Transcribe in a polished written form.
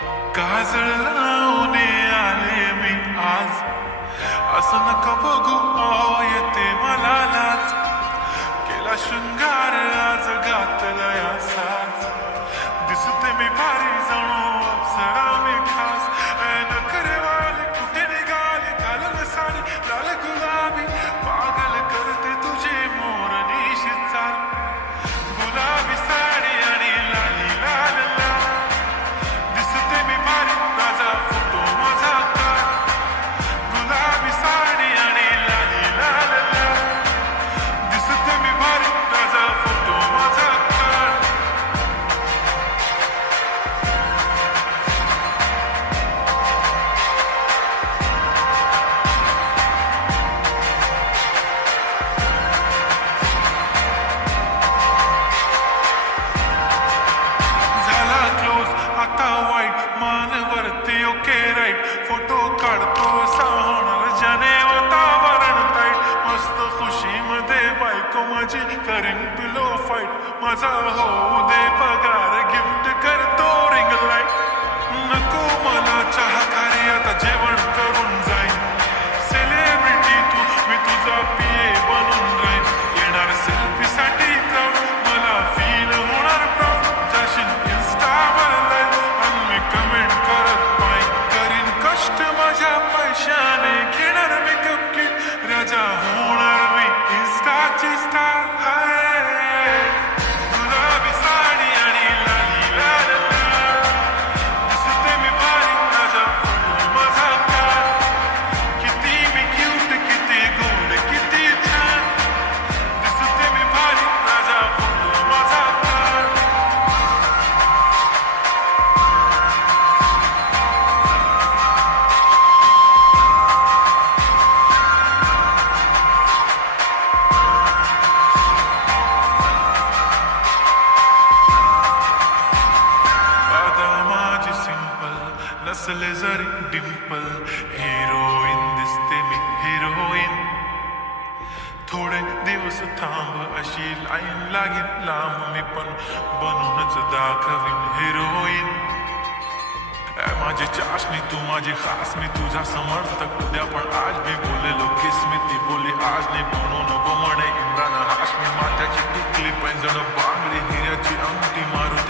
काजळ लावून आले मी आज, असं नका बघू येते मला लाज. केला शृंगार आज घातला या साज, दिसते मी भारी जणू अप्सरा मी खास. नखरेवाली कुठे निघाली घालून साडी लाल गुलाबी, पागल करते तुझे मोरनीशी चाल. गुलाबी साडी आणि लाली लाल लाल, दिसते मी भारी राजा फोटो माझा काढ. गुलाबी साडी आणि लाली लाल लाल, दिसते मी भारी राजा फोटो माझा काढ. झाला क्लोज आता वाईट, मान वरती ओके राईट. फोटो काढतो असा होणार ज्याने वातावरण ताईट. मस्त खुशीमध्ये बायको माझी करेन पिलो फाईट. माझा होऊ दे पगार गिफ्ट करतो रिंग लाईट. नको मला चहा खारी आता जेवण करून जाईन. सेलिब्रिटी तू मी तुझा पिये बनून राहीन. येणार सेल्फी साठी क्राऊड, मला फील होणार प्राऊड. जाशील इन्स्टावर लाईव्ह आणि मी कमेंट करत पाय. करीन कष्ट माझ्या पैशाने, घेणार मेकअप किट, राजा होणार मी इन्स्टाची स्टार. गुलाबी साडी आणि लाली लाल लाल, दिसते मी भारी राजा फोटो माझा काढ. किती मी क्यूट, किती गोड, किती छान, दिसते मी भारी राजा फोटो माझा काढ. आता माझी सिंपल नसले जरी डिंपल, हिरोईन दिसते मी हिरोईन. थोडे दिवस थांब अशी लाईन लागेल लांब, मी पण बनूनच दाखवीन हिरोईन. माझी चाशनी तू माझी खास, मी तुझा समर्थक उद्या पण आज मी बोलेलो किस मी ती बोली आज नाही. म्हणून नको म्हणे इम्रान हाशमी, माथ्याची टिकली पैंजण बांगडी हिऱ्याची अंगठी मारून